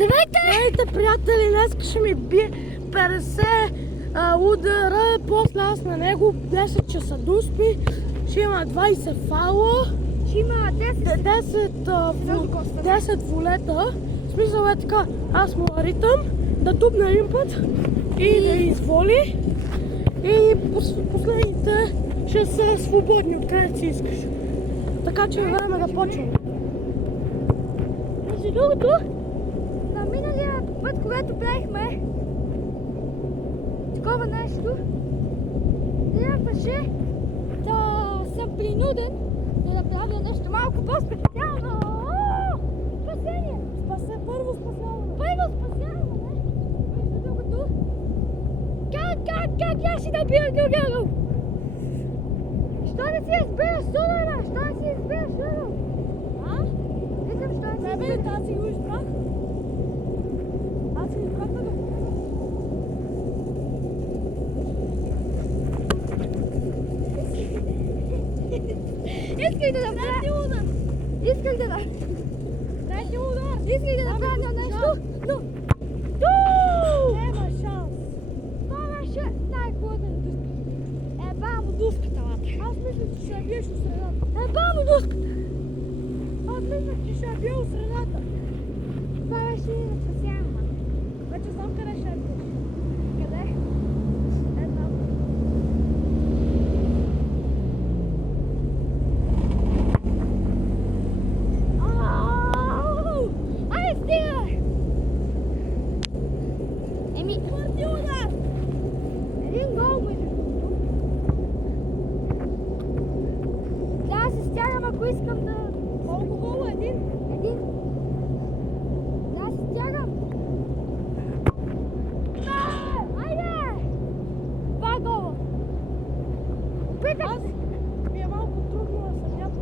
Здравейте, приятели! Днес ще ми бие 50 удара, после аз на него 10 часа дуспи, ще има 20 фала, Ще има 10 волета. В смисъл е така, аз му ритам да тупна един път и да изволи. И последните ще са свободни, откъдето си искаш. Така че е време да почвам. Между другото, на миналия път, когато правихме такова нещо, трябваше да съм принуден да направя нещо малко по-специално. Спасение! Първо спасяване. Първо спасяване! Между другото, как я си да бия Георгиев? Що не си избираш Сулева? Що не си избираш Сулева? Викам, що не си избираш? Аз си го избрах. Аз си избрах да го покажа. Исках да направя. Исках да направя нещо, но... Няма шанс. Това беше най-хубавата дуска. Еба му дуската, лата. Аз мисля, че ще я биеш от средата. Еба му дуската. Аз мисля, че ще я бия от средата. Това беше спасяване. Вече знам къде ще я биеш. Къде? Една. Ай, стига! Еми, Твърди удар! един гол между другото. Трябва да се стягам, ако искам да... Колко гола? Един? Един. Да се стягам. Айде! Два гола. Опитах Аз се. ми е малко трудно да съмнявам.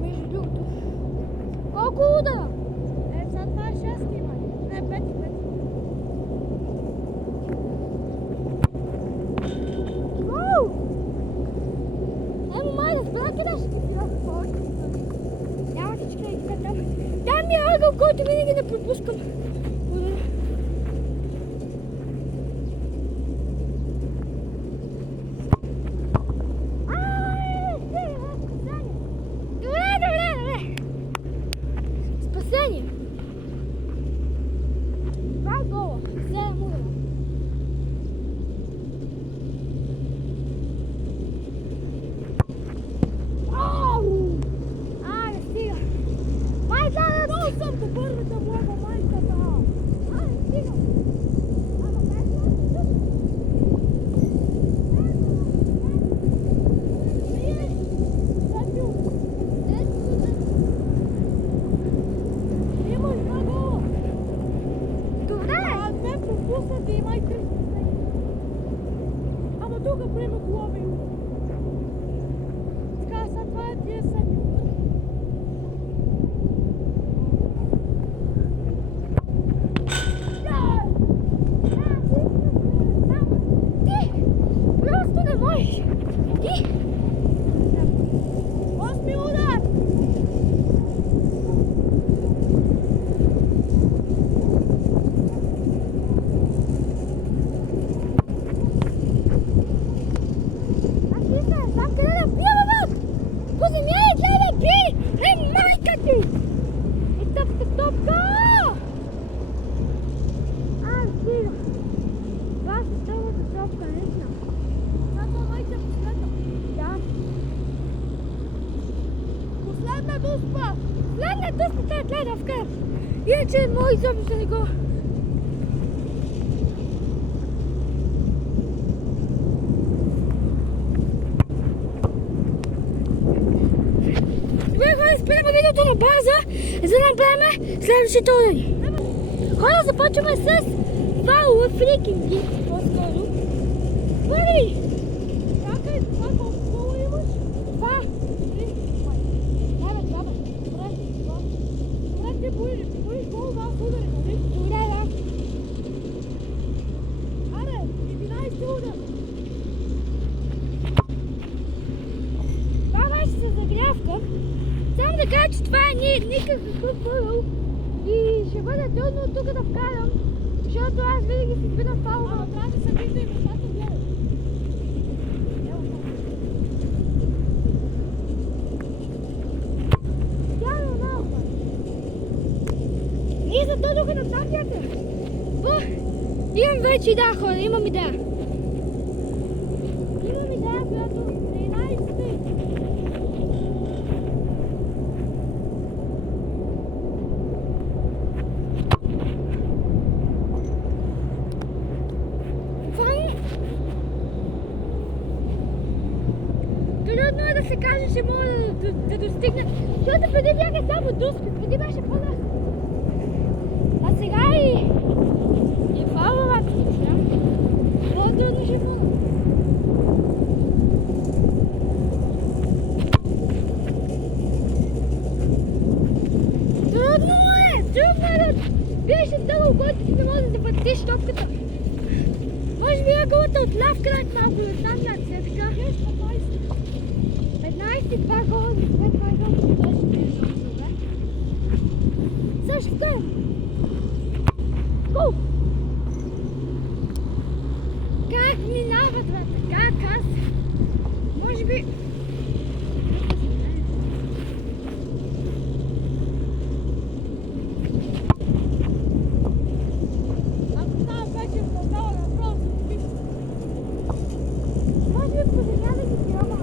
Между другото. Колко удара? Сега това е 6 има. Не, 5. Оу! Май да спра къде ще ти бях. Няма да чекай там. Там ми е ъгъл, който винаги не пропускам. Удара. Добре. Спасение. Два гола. 7 удара. Не стига. Май да Много съм добър да влага майката. не стига. Ама без да. Имаш 2 гола. Добре. А не пропуснати има и 3. Ама тук приема глоби. Така, сега това е тия седми. Ти просто не можеш. Ти. 8 удар. Аз не знам къде да бия, бабак! По земя и гледа да бие! Майка ти! И топка! Стига! Това се цялата топка, наистина. Това майка е последна. Да. Последна дуспа. Гледна дуспата гледа вкър. Иначе мои зъби ще не го... Добре, хора, спираме видеото на база, за да гледаме следващите удари. Хора, започваме с фаула фрикинги. По-скоро. Първи! Чакай, това колко гола имаш? Два! Два. Добре, ти боиш гол, аз удари, нали? Добре, да. Аре, 11 удар. Това беше за загрявка. Само да кажа, че това е никакъв пъзъл и ще бъде трудно тук да вкарам, защото аз винаги си спирам фалове. Трябва да се вижда и нещата гледат. Тя е малко. Ние зададоха на там, дядя. Имам вече идея, хора, имам идея. Имам идея, която не е най-стой. Трудно е да се каже, че мога да достигне, защото преди бяха само дуски, преди беше по-лесно. А сега и фалова куча, по-трудно ще бъде. Трудно му е да биеш дъгъл, който ти не може да въртиш топката. Може би ъгълата от ляв край малко да знам как се е така. 15, това гола за след това изобщо точно не е добре. Също така. Гол! Как минават, брата? Как аз? Може би... Ако знам вече в раздава на просто пише. Може би по земя да ги тирама.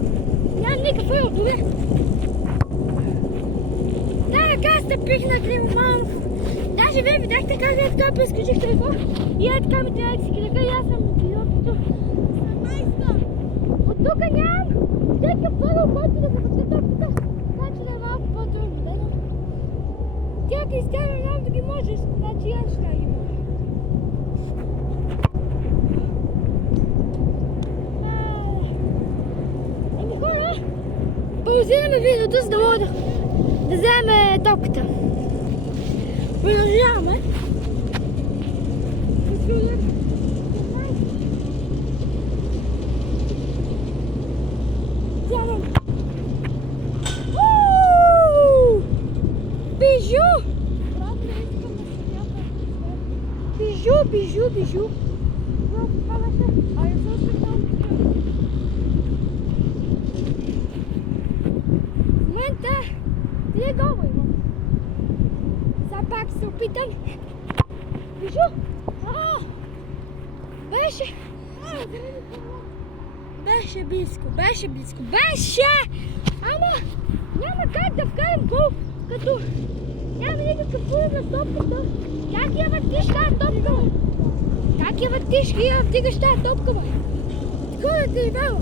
Нямам никакво отдове. Да, как сте пихнали малко. Даже вие видяхте как вие така прескочих телефон и е така ми трябва да си кръга и аз съм пилотото. От тук нямам всеки първо, който да завърта топката. Значи да е малко по-трудно, да? Тя Кристиана Роналдо ги можеш, значи аз ще ги мога. Еми хора, паузираме видеото, за да мога да вземе топката. Продължаваме. Бижу! Брат, не искам да се мята. Бижу! Това беше. А я също там така. В момента 3 гола имам. Сега пак се опитам. Бижу! Беше! Беше близко. Ама няма как да вкарам гол, като няма никакъв пулен на топката. Как я въртиш тази топка? Как я въртиш и я вдигаш тази топка, бе? Такова да ти е вело.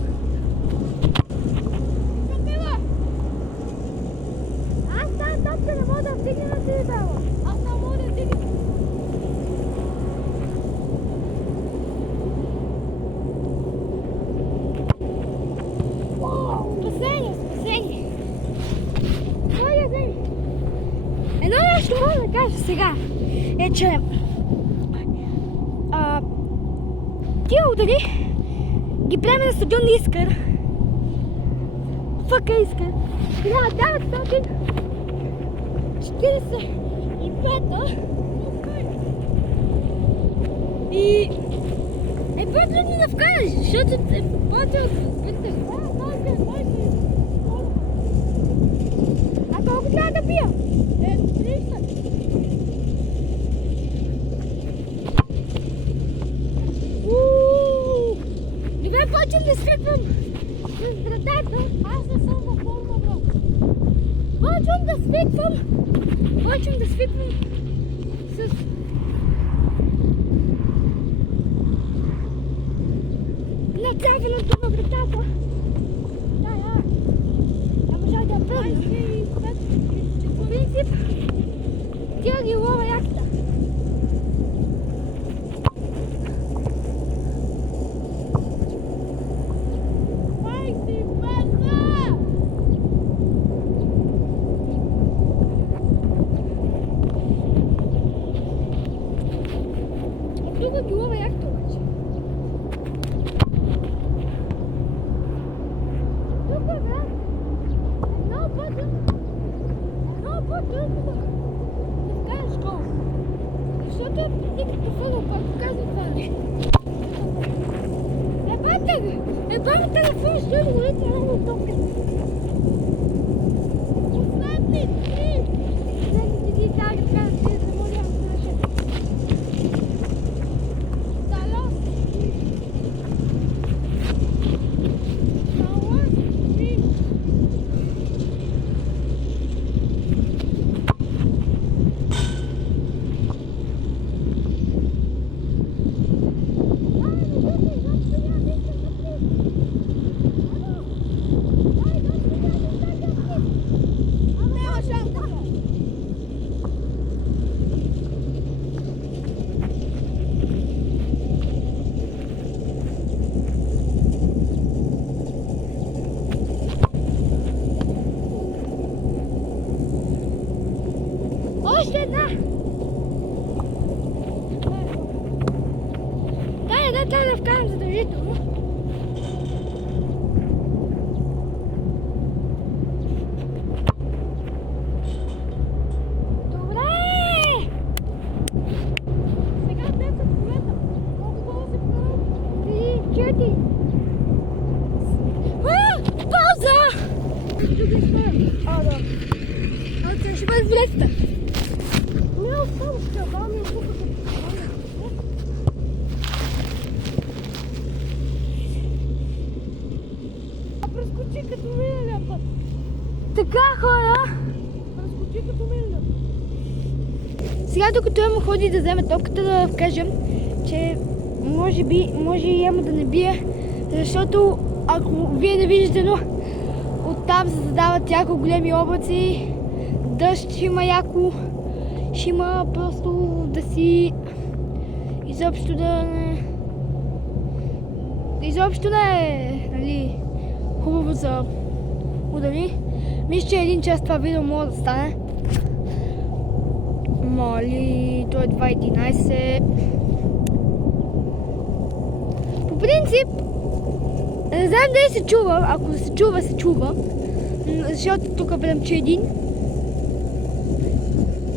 Аз тази топка не мога да вдигна на трибела. Аз не мога да дигам. Спасение. Едно нещо мога да кажа сега е, че тия удари ги племе на стадион Искър. ФК Искър. 1945 и е по-трудно да вкараш, защото е по-трудно. А колко трябва да бия? 30. Добре, почвам да свиквам с вратата. Аз не съм във форма, брат. Почвам да свиквам с... Нацелването на вратата. Не можа да я пробна. По принцип, тя ги лова яката. Тук ги лова яката обаче. Тук, брат, много пъти толкова да вкараш гол. Защото е никакво футбол, който казва това нещо. Баба телефон ще го лети много топка. Последни три! Последните три тага трябва да се замоля да решат. Дало! Дало! Три! Още една! Дай да вкарам задължително. Добре! Сега 10 колета. Колко гола се вкарам? 3, 4. Пауза! Да. Окей, ще бъде влезта. Не остава скъпа, ми купата. Прескочи като миналия път. Така, хора. Прескочи като миналия път. Сега докато Емо ходи да вземе топката, да кажем, че може и Емо да не бие, защото ако вие не виждате, но оттам се задават яко големи облаци, дъжд ще има яко, ще има просто да си изобщо да е, нали, хубаво за удари. Мисля, че един час това видео може да стане. Моли, то е 2:11. По принцип, не знам дали се чува, ако се чува, се чува. Защото тук белемче един.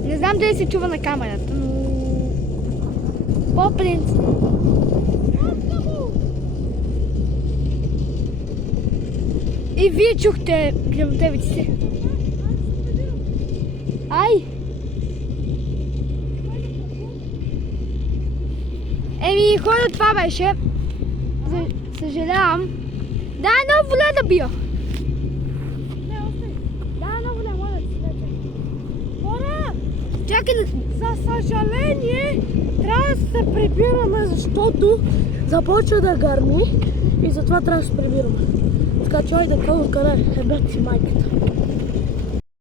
Не знам дали се чува на камерата, но по принцип. И вие чухте гръмотевиците. Ай! Еми, хора, това беше. Съжалявам. Дай едно воле да бия. Не, остай. Дай едно воле, моля да си вече. Хора, Чакай да... за съжаление, трябва да се прибираме, защото започва да гърми и затова трябва да се прибираме. Така че, айде, къде е бед си майката.